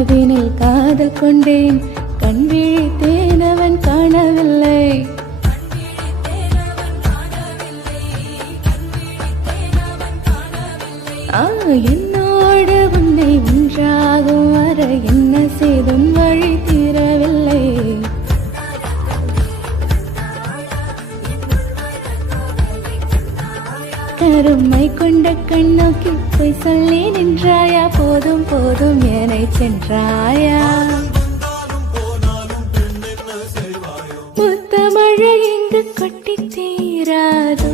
கனவினில் காதல் கொண்டேன், கண் விழித்தேன் அவன் காணவில்லை. என்னோடு உன்னை ஒன்றாகும் வர என்ன செய்தும் வழி தீரவில்லை. கருமை கொண்ட கண்ணோக்கி போய் சொல்லி நின்றாயா, போதும் போதும் என சென்றாயா. முத்தமழை இங்கு கொட்டி தீராதோ.